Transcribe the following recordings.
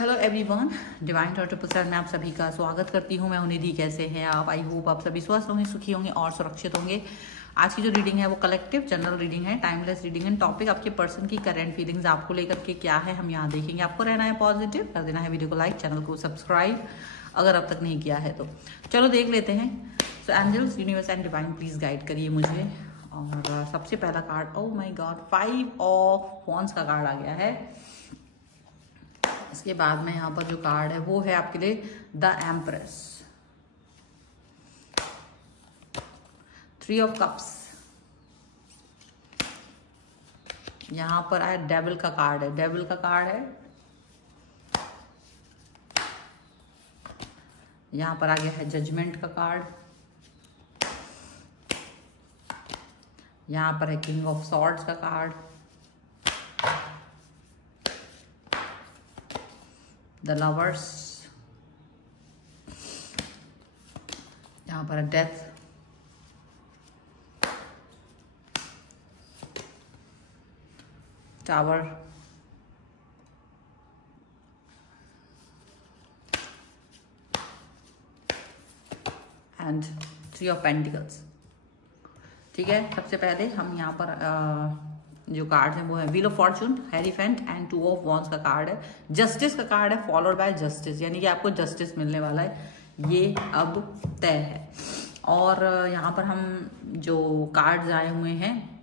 Hello everyone, divine taught पुस्तक में आप सभी का स्वागत करती हूँ। मैं हूं निधि। कैसे हैं आप? आई होप आप सभी स्वस्थ होंगे, सुखी होंगे और सुरक्षित होंगे। आज की जो रीडिंग है वो कलेक्टिव जनरल रीडिंग है, टाइमलेस रीडिंग है। टॉपिक आपके पर्सन की करंट फीलिंग्स आपको लेकर के क्या है हम यहाँ देखेंगे। आपको रहना है पॉजिटिव, कर देना है वीडियो को लाइक, चैनल को सब्सक्राइब अगर अब तक नहीं किया है तो। चलो देख लेते हैं। So angels, universe and divine please guide करिए मुझे। और सबसे पहला card, oh my god, 5 of wands का कार्ड आ गया है। इसके बाद में यहाँ पर जो कार्ड है वो है आपके लिए द एम्प्रेस, 3 ऑफ कप्स। यहाँ पर आया डेविल का कार्ड है, डेविल का कार्ड है। यहाँ पर आ गया है जजमेंट का कार्ड। यहाँ पर है किंग ऑफ सॉर्ड्स का कार्ड, द लवर्स। यहाँ पर है death, tower and 3 of pentacles. ठीक है, सबसे पहले हम यहाँ पर जो कार्ड है वो है wheel of fortune, hierophant and 2 of wands का कार्ड है। जस्टिस का कार्ड है, फॉलोड बाय जस्टिस, यानी कि आपको जस्टिस मिलने वाला है, ये अब तय है। और यहाँ पर हम जो कार्ड्स आए हुए हैं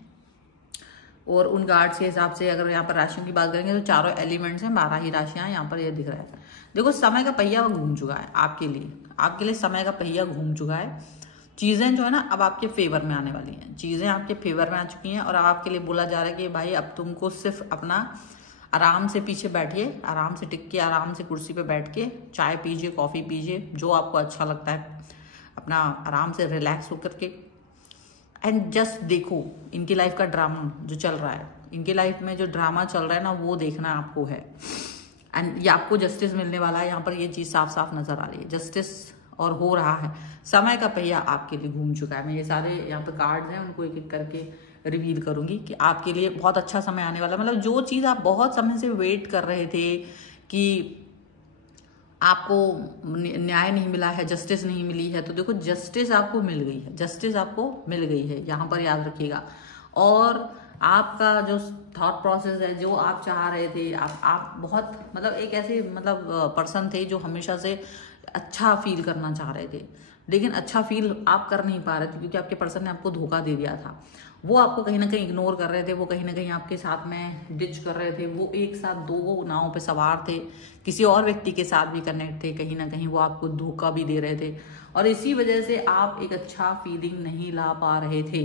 और उन कार्ड्स के हिसाब से अगर यहाँ पर राशियों की बात करेंगे तो चारों एलिमेंट्स हैं, 12 ही राशियां यहाँ पर ये दिख रहा है। देखो, समय का पहिया वो घूम चुका है आपके लिए समय का पहिया घूम चुका है। चीज़ें जो है ना अब आपके फेवर में आने वाली हैं, चीज़ें आपके फेवर में आ चुकी हैं। और अब आपके लिए बोला जा रहा है कि भाई अब तुमको सिर्फ अपना आराम से पीछे बैठिए, आराम से टिक के, आराम से कुर्सी पे बैठ के चाय पीजिए, कॉफ़ी पीजिए, जो आपको अच्छा लगता है, अपना आराम से रिलैक्स होकर के एंड जस्ट देखो इनकी लाइफ का ड्रामा जो चल रहा है। इनकी लाइफ में जो ड्रामा चल रहा है ना वो देखना आपको है। एंड ये आपको जस्टिस मिलने वाला है। यहाँ पर ये चीज़ साफ साफ नजर आ रही है, जस्टिस और हो रहा है। समय का पहिया आपके लिए घूम चुका है। मैं ये सारे यहाँ पे कार्ड्स हैं उनको एक एक करके रिवील करूंगी कि आपके लिए बहुत अच्छा समय आने वाला है। मतलब जो चीज़ आप बहुत समय से वेट कर रहे थे कि आपको न्याय नहीं मिला है, जस्टिस नहीं मिली है, तो देखो जस्टिस आपको मिल गई है, जस्टिस आपको मिल गई है, यहाँ पर याद रखिएगा। और आपका जो थॉट प्रोसेस है, जो आप चाह रहे थे, आप बहुत मतलब एक ऐसे मतलब पर्सन थे जो हमेशा से अच्छा फील करना चाह रहे थे, लेकिन अच्छा फील आप कर नहीं पा रहे थे क्योंकि आपके पर्सन ने आपको धोखा दे दिया था। वो आपको कहीं ना कहीं इग्नोर कर रहे थे, वो कहीं ना कहीं आपके साथ में डिच कर रहे थे। वो एक साथ 2 नावों पे सवार थे, किसी और व्यक्ति के साथ भी कनेक्ट थे, कहीं ना कहीं वो आपको धोखा भी दे रहे थे। और इसी वजह से आप एक अच्छा फीलिंग नहीं ला पा रहे थे।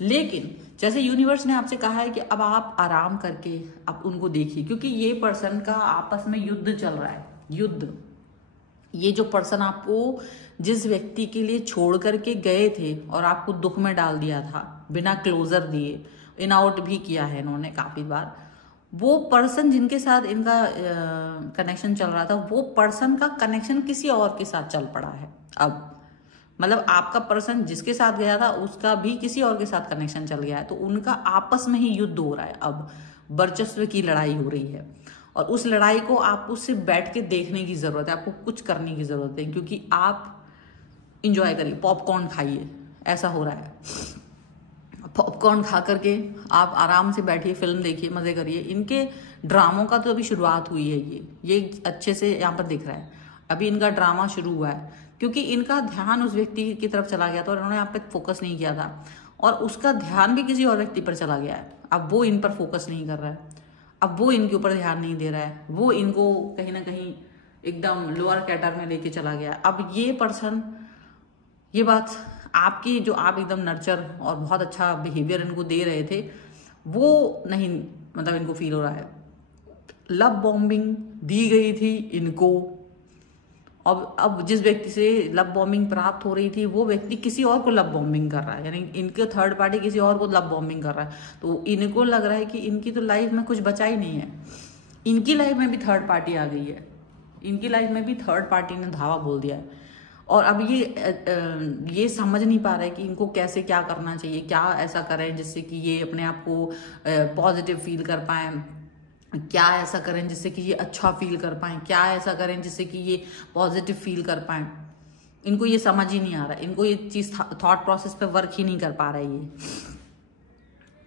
लेकिन जैसे यूनिवर्स ने आपसे कहा है कि अब आप आराम करके अब उनको देखिए, क्योंकि ये पर्सन का आपस में युद्ध चल रहा है, युद्ध। ये जो पर्सन आपको जिस व्यक्ति के लिए छोड़ करके गए थे और आपको दुख में डाल दिया था, बिना क्लोजर दिए, इन आउट भी किया है इन्होंने काफी बार, वो पर्सन जिनके साथ इनका कनेक्शन चल रहा था, वो पर्सन का कनेक्शन किसी और के साथ चल पड़ा है अब। मतलब आपका पर्सन जिसके साथ गया था उसका भी किसी और के साथ कनेक्शन चल गया है, तो उनका आपस में ही युद्ध हो रहा है। अब वर्चस्व की लड़ाई हो रही है और उस लड़ाई को आप उससे बैठ के देखने की जरूरत है, आपको कुछ करने की जरूरत है, क्योंकि आप इंजॉय करिए, पॉपकॉर्न खाइए, ऐसा हो रहा है। पॉपकॉर्न खा करके आप आराम से बैठिए, फिल्म देखिए, मजे करिए। इनके ड्रामों का तो अभी शुरुआत हुई है, ये अच्छे से यहाँ पर दिख रहा है। अभी इनका ड्रामा शुरू हुआ है क्योंकि इनका ध्यान उस व्यक्ति की तरफ चला गया था और इन्होंने आप पे फोकस नहीं किया था, और उसका ध्यान भी किसी और व्यक्ति पर चला गया है। अब वो इन पर फोकस नहीं कर रहा है, अब वो इनके ऊपर ध्यान नहीं दे रहा है, वो इनको कहीं ना कहीं एकदम लोअर कैटर में लेके चला गया है। अब ये पर्सन, ये बात आपकी जो आप एकदम नर्चर और बहुत अच्छा बिहेवियर इनको दे रहे थे, वो नहीं, मतलब इनको फील हो रहा है। लव बॉम्बिंग दी गई थी इनको, अब जिस व्यक्ति से लव बॉम्बिंग प्राप्त हो रही थी वो व्यक्ति किसी और को लव बॉम्बिंग कर रहा है, यानी इनके थर्ड पार्टी किसी और को लव बॉम्बिंग कर रहा है। तो इनको लग रहा है कि इनकी तो लाइफ में कुछ बचा ही नहीं है, इनकी लाइफ में भी थर्ड पार्टी आ गई है, इनकी लाइफ में भी थर्ड पार्टी ने धावा बोल दिया है। और अब ये समझ नहीं पा रहे कि इनको कैसे क्या करना चाहिए, क्या ऐसा करें जिससे कि ये अपने आप को पॉजिटिव फील कर पाए, क्या ऐसा करें जिससे कि ये अच्छा फील कर पाए, क्या ऐसा करें जिससे कि ये पॉजिटिव फील कर पाए। इनको ये समझ ही नहीं आ रहा, इनको ये चीज थॉट प्रोसेस पे वर्क ही नहीं कर पा रहा है ये।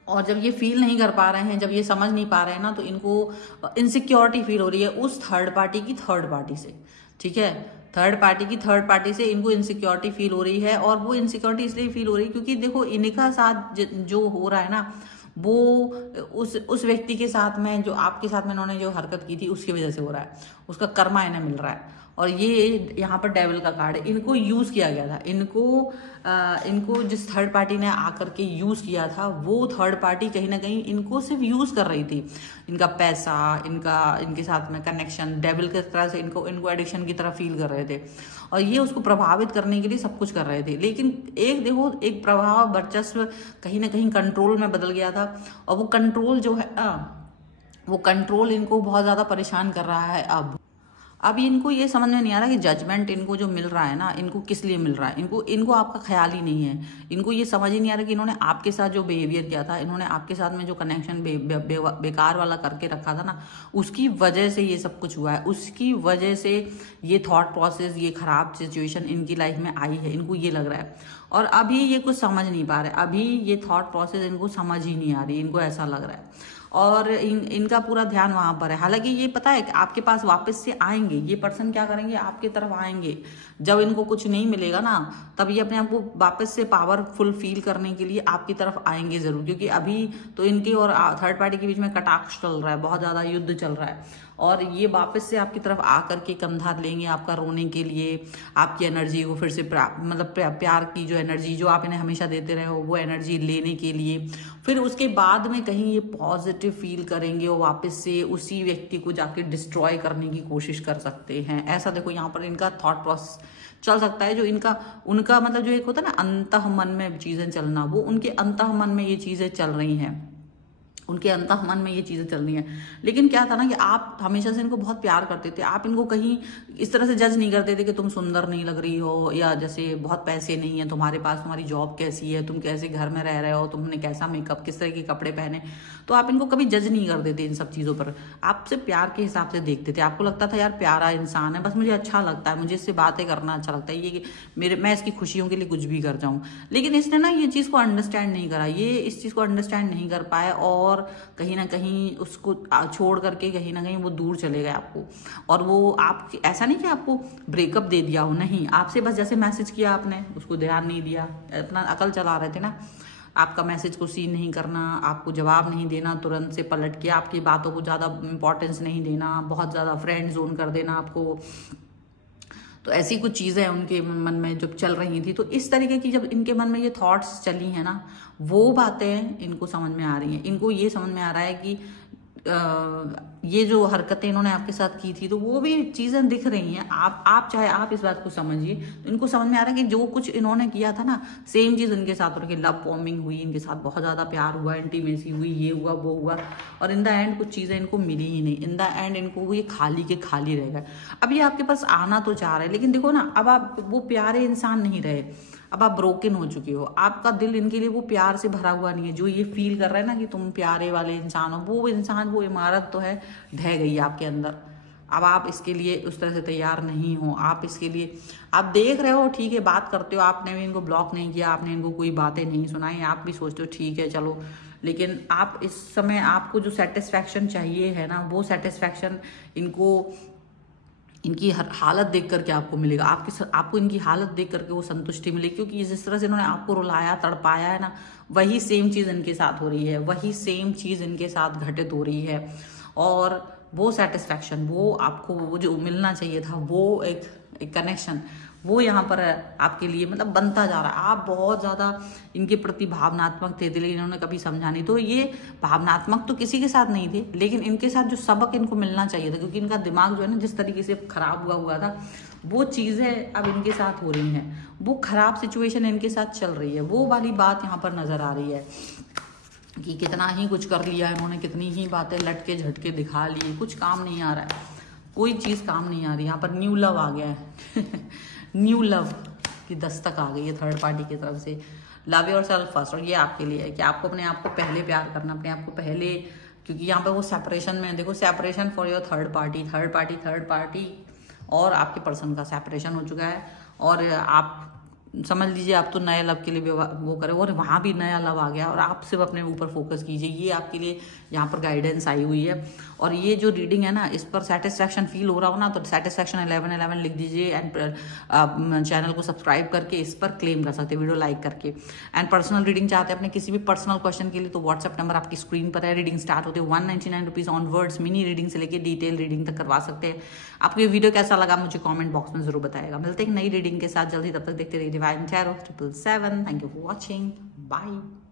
और जब ये फील नहीं कर पा रहे हैं, जब ये समझ नहीं पा रहे हैं ना, तो इनको इनसिक्योरिटी फील हो रही है उस थर्ड पार्टी से। ठीक है, थर्ड पार्टी से इनको इनसिक्योरिटी फील हो रही है। और वो इनसिक्योरिटी इसलिए फील हो रही है क्योंकि देखो इनका साथ जो हो रहा है ना, वो उस व्यक्ति के साथ में, जो आपके साथ में इन्होंने जो हरकत की थी उसकी वजह से हो रहा है, उसका कर्मा इन्हें मिल रहा है। और ये यहाँ पर डेविल का कार्ड है, इनको यूज किया गया था, इनको जिस थर्ड पार्टी ने आकर के यूज किया था, वो थर्ड पार्टी कहीं ना कहीं इनको सिर्फ यूज कर रही थी। इनका पैसा, इनके साथ में कनेक्शन, डेविल की तरह से इनको एडिक्शन की तरह फील कर रहे थे, और ये उसको प्रभावित करने के लिए सब कुछ कर रहे थे। लेकिन एक प्रभाव वर्चस्व कहीं ना कहीं कंट्रोल में बदल गया था, और वो कंट्रोल जो है वो कंट्रोल इनको बहुत ज्यादा परेशान कर रहा है। अब इनको ये समझ में नहीं आ रहा कि जजमेंट इनको जो मिल रहा है ना, इनको किस लिए मिल रहा है। इनको आपका ख्याल ही नहीं है। इनको ये समझ ही नहीं आ रहा कि इन्होंने आपके साथ जो बिहेवियर किया था, इन्होंने आपके साथ में जो कनेक्शन बेकार वाला करके रखा था ना, उसकी वजह से ये सब कुछ हुआ है। उसकी वजह से ये थॉट प्रोसेस, ये खराब सिचुएशन इनकी लाइफ में आई है, इनको ये लग रहा है। और अभी ये कुछ समझ नहीं पा रहे, अभी ये थॉट प्रोसेस इनको समझ ही नहीं आ रही, इनको ऐसा लग रहा है। और इनका पूरा ध्यान वहां पर है। हालांकि ये पता है कि आपके पास वापस से आएंगे, ये पर्सन क्या करेंगे, आपके तरफ आएंगे। जब इनको कुछ नहीं मिलेगा ना, तब ये अपने आप को वापस से पावरफुल फील करने के लिए आपकी तरफ आएंगे जरूर। क्योंकि अभी तो इनके और थर्ड पार्टी के बीच में कटाक्ष चल रहा है, बहुत ज्यादा युद्ध चल रहा है। और ये वापस से आपकी तरफ आकर के कंधा लेंगे आपका रोने के लिए, आपकी एनर्जी को फिर से मतलब प्यार की जो एनर्जी जो आप इन्हें हमेशा देते रहे हो, वो एनर्जी लेने के लिए। फिर उसके बाद में कहीं ये पॉजिटिव फील करेंगे और वापस से उसी व्यक्ति को जाके डिस्ट्रॉय करने की कोशिश कर सकते हैं। ऐसा देखो यहाँ पर इनका थॉट प्रोसेस चल सकता है। जो उनका मतलब जो एक होता है ना अंतः मन में चीजें चलना, वो उनके अंतः मन में ये चीजें चल रही हैं, उनके अंतः मन में ये चीजें चल रही हैं। लेकिन क्या था ना कि आप हमेशा से इनको बहुत प्यार करते थे, आप इनको कहीं इस तरह से जज नहीं करते थे कि तुम सुंदर नहीं लग रही हो, या जैसे बहुत पैसे नहीं है तुम्हारे पास, तुम्हारी जॉब कैसी है, तुम कैसे घर में रह रहे हो, तुमने कैसा मेकअप, किस तरह के कपड़े पहने, तो आप इनको कभी जज नहीं करते थे इन सब चीजों पर। आपसे प्यार के हिसाब से देखते थे, आपको लगता था यार प्यारा इंसान है, बस मुझे अच्छा लगता है, मुझे इससे बातें करना अच्छा लगता है, ये मैं इसकी खुशियों के लिए कुछ भी कर जाऊं। लेकिन इसने ना ये चीज को अंडरस्टैंड नहीं करा, ये इस चीज को अंडरस्टैंड नहीं कर पाए, और कहीं ना कहीं उसको छोड़ करके कहीं ना कहीं वो दूर चले गए आपको। और वो आप ऐसा नहीं कि आपको ब्रेकअप दे दिया हो, नहीं, आपसे बस जैसे मैसेज किया आपने उसको ध्यान नहीं दिया, अपना अकल चला रहे थे ना, आपका मैसेज को सीन नहीं करना, आपको जवाब नहीं देना, तुरंत से पलट के आपकी बातों को ज़्यादा इंपॉर्टेंस नहीं देना, बहुत ज़्यादा फ्रेंड जोन कर देना आपको। तो ऐसी कुछ चीज़ें उनके मन में जब चल रही थी, तो इस तरीके की जब इनके मन में ये थॉट्स चली हैं ना, वो बातें इनको समझ में आ रही हैं। इनको ये समझ में आ रहा है कि ये जो हरकतें इन्होंने आपके साथ की थी, तो वो भी चीजें दिख रही हैं। आप चाहे आप इस बात को समझिए, तो इनको समझ में आ रहा है कि जो कुछ इन्होंने किया था ना, सेम चीज इनके साथ हो रही है। लव बॉम्बिंग हुई, इनके साथ बहुत ज्यादा प्यार हुआ, इंटीमेसी हुई, ये हुआ वो हुआ, और इन द एंड कुछ चीजें इनको मिली ही नहीं। इन द एंड इनको ये खाली के खाली रह गए। अब ये आपके पास आना तो चाह रहे हैं, लेकिन देखो ना, अब आप वो प्यारे इंसान नहीं रहे, अब आप ब्रोकन हो चुके हो। आपका दिल इनके लिए वो प्यार से भरा हुआ नहीं है। जो ये फील कर रहे हैं ना कि तुम प्यारे वाले इंसान हो, वो इंसान, वो इमारत तो है ढह गई है आपके अंदर। अब आप इसके लिए उस तरह से तैयार नहीं हो। आप इसके लिए आप देख रहे हो, ठीक है, बात करते हो, आपने भी इनको ब्लॉक नहीं किया, आपने इनको कोई बातें नहीं सुनाई, आप भी सोचते हो ठीक है चलो, लेकिन आप इस समय आपको जो सेटिस्फैक्शन चाहिए है ना, वो सेटिस्फैक्शन इनकी हालत देख करके आपको मिलेगा। आपको इनकी हालत देख करके वो संतुष्टि मिलेगी, क्योंकि जिस तरह से इन्होंने आपको रुलाया, तड़पाया है ना, वही सेम चीज इनके साथ हो रही है, वही सेम चीज इनके साथ घटित हो रही है। और वो सेटिस्फैक्शन, वो आपको वो जो मिलना चाहिए था, वो एक कनेक्शन, वो यहाँ पर आपके लिए मतलब बनता जा रहा है। आप बहुत ज्यादा इनके प्रति भावनात्मक थे, लेकिन इन्होंने कभी समझा नहीं। तो ये भावनात्मक तो किसी के साथ नहीं थे, लेकिन इनके साथ जो सबक इनको मिलना चाहिए था, क्योंकि इनका दिमाग जो है ना जिस तरीके से खराब हुआ था, वो चीजें अब इनके साथ हो रही हैं, वो खराब सिचुएशन इनके साथ चल रही है। वो वाली बात यहाँ पर नजर आ रही है कि कितना ही कुछ कर लिया इन्होंने, कितनी ही बातें लटके झटके दिखा ली, कुछ काम नहीं आ रहा है, कोई चीज काम नहीं आ रही। यहाँ पर न्यू लव आ गया है न्यू लव की दस्तक आ गई है थर्ड पार्टी की तरफ से। लव योरसेल्फ फर्स्ट, और ये आपके लिए है कि आपको अपने आप को पहले प्यार करना, अपने आप को पहले क्योंकि यहाँ पे वो सेपरेशन में देखो, separation for your third party और आपके पर्सन का सेपरेशन हो चुका है। और आप समझ लीजिए आप तो नए लव के लिए भी वो करें, और वहाँ भी नया लव आ गया और आप सिर्फ अपने ऊपर फोकस कीजिए। ये आपके लिए यहाँ पर गाइडेंस आई हुई है। और ये जो रीडिंग है ना, इस पर सेटिस्फैक्शन फील हो रहा हो ना, तो सेटिस्फैक्शन 1111 लिख दीजिए एंड चैनल को सब्सक्राइब करके इस पर क्लेम कर सकते हैं, वीडियो लाइक करके। एंड पर्सनल रीडिंग चाहते हैं अपने किसी भी पर्सनल क्वेश्चन के लिए, तो व्हाट्सएप नंबर आपकी स्क्रीन पर है। रीडिंग स्टार्ट होते हैं 199 रुपीज़ ऑनवर्ड्स। मिनी रीडिंग से लेकर डिटेल रीडिंग तक करवा सकते हैं। आपको ये वीडियो कैसा लगा मुझे कॉमेंट बॉक्स में जरूर बताएगा। मिलते हैं नई रीडिंग के साथ जल्दी, तब तक देखते रहिए divine tarot 777। Thank you for watching. Bye.